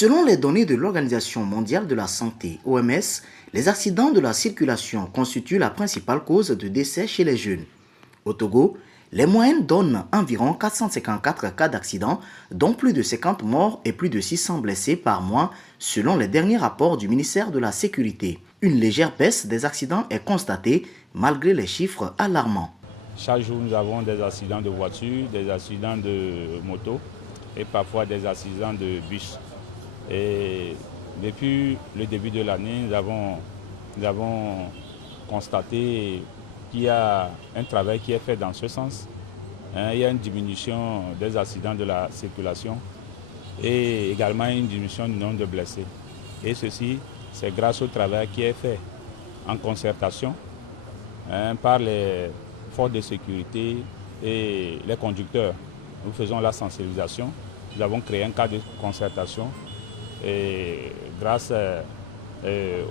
Selon les données de l'Organisation mondiale de la santé, OMS, les accidents de la circulation constituent la principale cause de décès chez les jeunes. Au Togo, les moyennes donnent environ 454 cas d'accidents, dont plus de 50 morts et plus de 600 blessés par mois, selon les derniers rapports du ministère de la Sécurité. Une légère baisse des accidents est constatée, malgré les chiffres alarmants. Chaque jour, nous avons des accidents de voitures, des accidents de moto et parfois des accidents de bus. Et depuis le début de l'année, nous avons constaté qu'il y a un travail qui est fait dans ce sens. Il y a une diminution des accidents de la circulation et également une diminution du nombre de blessés. Et ceci, c'est grâce au travail qui est fait en concertation par les forces de sécurité et les conducteurs. Nous faisons la sensibilisation. Nous avons créé un cadre de concertation et grâce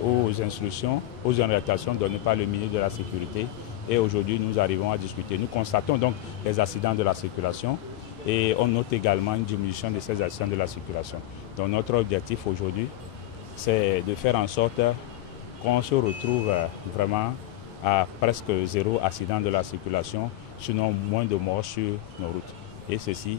aux instructions, aux orientations données par le ministre de la Sécurité. Et aujourd'hui, nous arrivons à discuter. Nous constatons donc les accidents de la circulation et on note également une diminution de ces accidents de la circulation. Donc notre objectif aujourd'hui, c'est de faire en sorte qu'on se retrouve vraiment à presque zéro accident de la circulation, sinon moins de morts sur nos routes. Et ceci,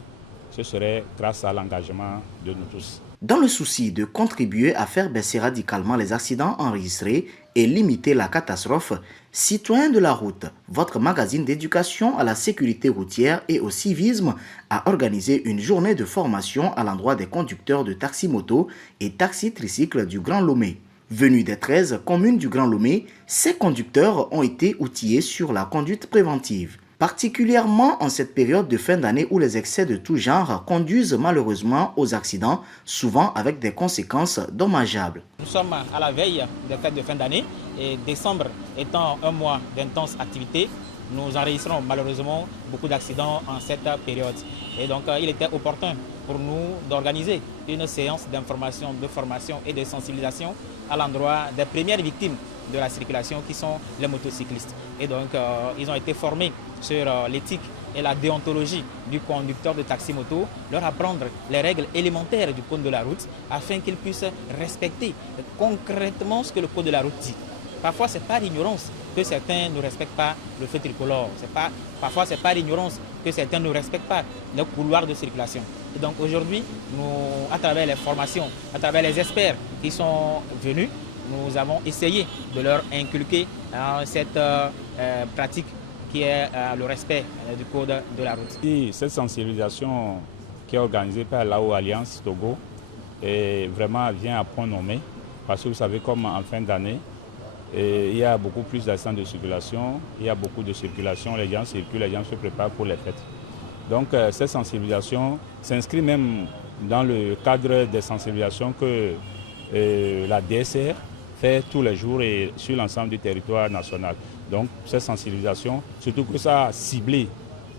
ce serait grâce à l'engagement de nous tous. Dans le souci de contribuer à faire baisser radicalement les accidents enregistrés et limiter la catastrophe, Citoyens de la route, votre magazine d'éducation à la sécurité routière et au civisme, a organisé une journée de formation à l'endroit des conducteurs de taxi-moto et taxi-tricycle du Grand Lomé. Venus des 13 communes du Grand Lomé, ces conducteurs ont été outillés sur la conduite préventive. Particulièrement en cette période de fin d'année où les excès de tout genre conduisent malheureusement aux accidents, souvent avec des conséquences dommageables. Nous sommes à la veille des fêtes de fin d'année et décembre étant un mois d'intense activité, nous enregistrons malheureusement beaucoup d'accidents en cette période. Et donc il était opportun pour nous d'organiser une séance d'information, de formation et de sensibilisation à l'endroit des premières victimes de la circulation qui sont les motocyclistes. Et donc ils ont été formés sur l'éthique et la déontologie du conducteur de taxi-moto, leur apprendre les règles élémentaires du code de la route afin qu'ils puissent respecter concrètement ce que le code de la route dit. Parfois, c'est par ignorance que certains ne respectent pas le feu tricolore. Parfois, c'est par ignorance que certains ne respectent pas le couloir de circulation. Et donc aujourd'hui, à travers les formations, à travers les experts qui sont venus, nous avons essayé de leur inculquer cette pratique qui est le respect du code de la route. Et cette sensibilisation qui est organisée par l'AO Alliance Togo vraiment vient à point nommé parce que vous savez comme en fin d'année, il y a beaucoup plus d'accidents de circulation, il y a beaucoup de circulation, les gens circulent, les gens se préparent pour les fêtes. Donc cette sensibilisation s'inscrit même dans le cadre des sensibilisations que la DSR fait tous les jours et sur l'ensemble du territoire national. Donc cette sensibilisation, surtout que ça a ciblé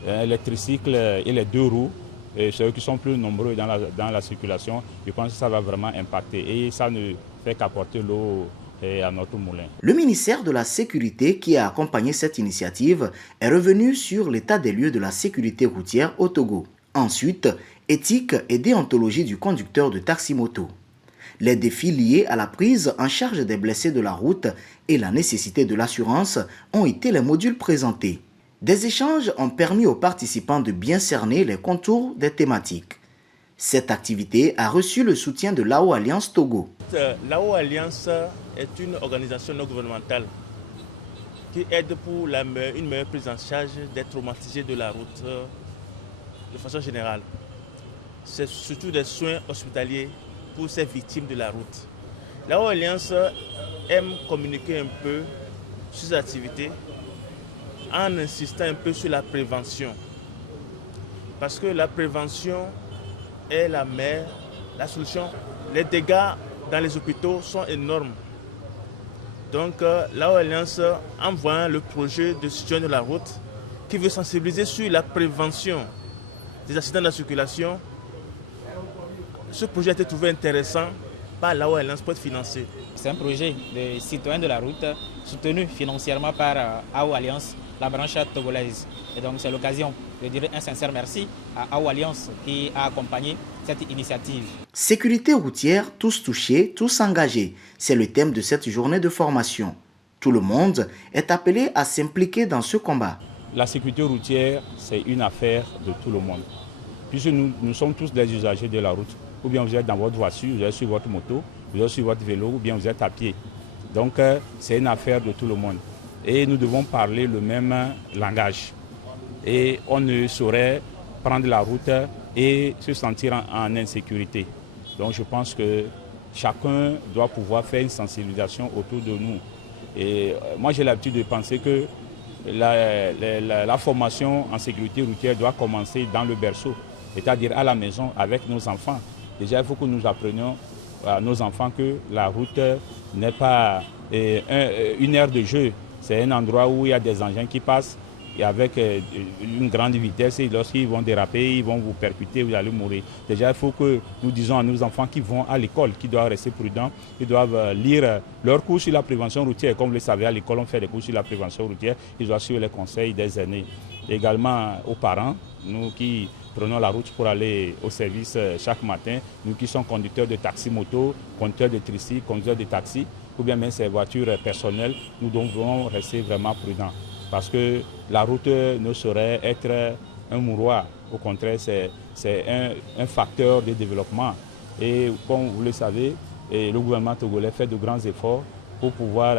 les tricycles et les deux roues, et ceux qui sont plus nombreux dans la circulation, je pense que ça va vraiment impacter et ça ne fait qu'apporter l'eau à notre moulin. Le ministère de la Sécurité qui a accompagné cette initiative est revenu sur l'état des lieux de la sécurité routière au Togo. Ensuite, éthique et déontologie du conducteur de taxi-moto. Les défis liés à la prise en charge des blessés de la route et la nécessité de l'assurance ont été les modules présentés. Des échanges ont permis aux participants de bien cerner les contours des thématiques. Cette activité a reçu le soutien de l'AO Alliance Togo. L'AO Alliance est une organisation non gouvernementale qui aide pour une meilleure prise en charge des traumatisés de la route de façon générale. C'est surtout des soins hospitaliers pour ces victimes de la route. L'AO Alliance aime communiquer un peu sur ces activités en insistant un peu sur la prévention. Parce que la prévention est la solution. Les dégâts dans les hôpitaux sont énormes. Donc l'AO Alliance, en voyant le projet de citoyen de la route qui veut sensibiliser sur la prévention des accidents de la circulation, ce projet a été trouvé intéressant par l'AO Alliance pour être financé. C'est un projet de citoyens de la route soutenu financièrement par AO Alliance. la branche togolaise. Et donc c'est l'occasion de dire un sincère merci à AO Alliance qui a accompagné cette initiative. Sécurité routière, tous touchés, tous engagés. C'est le thème de cette journée de formation. Tout le monde est appelé à s'impliquer dans ce combat. La sécurité routière, c'est une affaire de tout le monde. Puisque nous sommes tous des usagers de la route. Ou bien vous êtes dans votre voiture, vous êtes sur votre moto, vous êtes sur votre vélo, ou bien vous êtes à pied. Donc c'est une affaire de tout le monde. Et nous devons parler le même langage. Et on ne saurait prendre la route et se sentir en insécurité. Donc je pense que chacun doit pouvoir faire une sensibilisation autour de nous. Et moi j'ai l'habitude de penser que la formation en sécurité routière doit commencer dans le berceau, c'est-à-dire à la maison avec nos enfants. Déjà il faut que nous apprenions à nos enfants que la route n'est pas une aire de jeu. C'est un endroit où il y a des engins qui passent et avec une grande vitesse et lorsqu'ils vont déraper, ils vont vous percuter, vous allez mourir. Déjà, il faut que nous disons à nos enfants qui vont à l'école, qui doivent rester prudents, qui doivent lire leurs cours sur la prévention routière. Comme vous le savez, à l'école, on fait des cours sur la prévention routière. Ils doivent suivre les conseils des aînés. Également aux parents, nous qui prenons la route pour aller au service chaque matin, nous qui sommes conducteurs de taxi-moto, conducteurs de tricycle, conducteurs de taxi, ou bien même ces voitures personnelles, nous devons rester vraiment prudents. Parce que la route ne saurait être un mouroir. Au contraire, c'est un facteur de développement. Et comme vous le savez, le gouvernement togolais fait de grands efforts pour pouvoir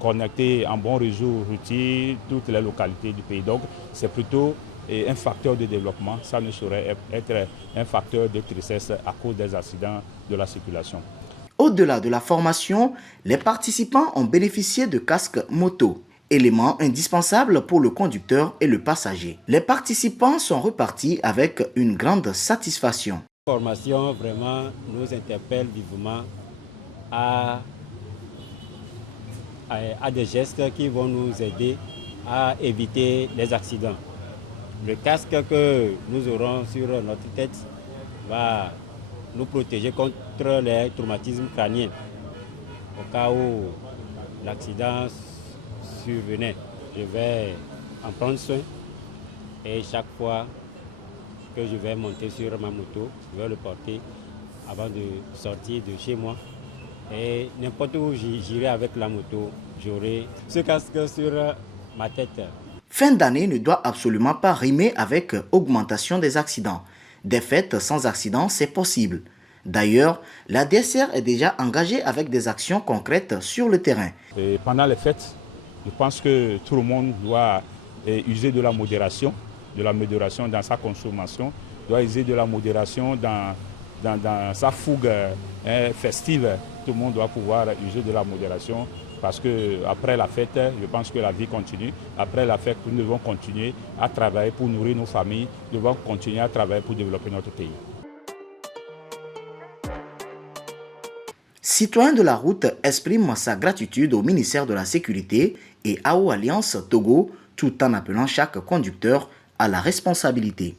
connecter en bon réseau routier toutes les localités du pays. Donc c'est plutôt un facteur de développement. Ça ne saurait être un facteur de tristesse à cause des accidents de la circulation. Au-delà de la formation, les participants ont bénéficié de casques moto, élément indispensable pour le conducteur et le passager. Les participants sont repartis avec une grande satisfaction. La formation vraiment nous interpelle vivement à des gestes qui vont nous aider à éviter les accidents. Le casque que nous aurons sur notre tête va nous protéger contre les traumatismes crâniens au cas où l'accident survenait. Je vais en prendre soin et chaque fois que je vais monter sur ma moto, je vais le porter avant de sortir de chez moi. Et n'importe où j'irai avec la moto, j'aurai ce casque sur ma tête. Fin d'année ne doit absolument pas rimer avec augmentation des accidents. Des fêtes sans accident, c'est possible. D'ailleurs, la DSR est déjà engagée avec des actions concrètes sur le terrain. Et pendant les fêtes, je pense que tout le monde doit user de la modération dans sa consommation, doit user de la modération dans sa fougue festive. Tout le monde doit pouvoir user de la modération parce qu'après la fête, je pense que la vie continue. Après la fête, nous devons continuer à travailler pour nourrir nos familles, nous devons continuer à travailler pour développer notre pays. Citoyen de la route exprime sa gratitude au ministère de la Sécurité et AO Alliance Togo tout en appelant chaque conducteur à la responsabilité.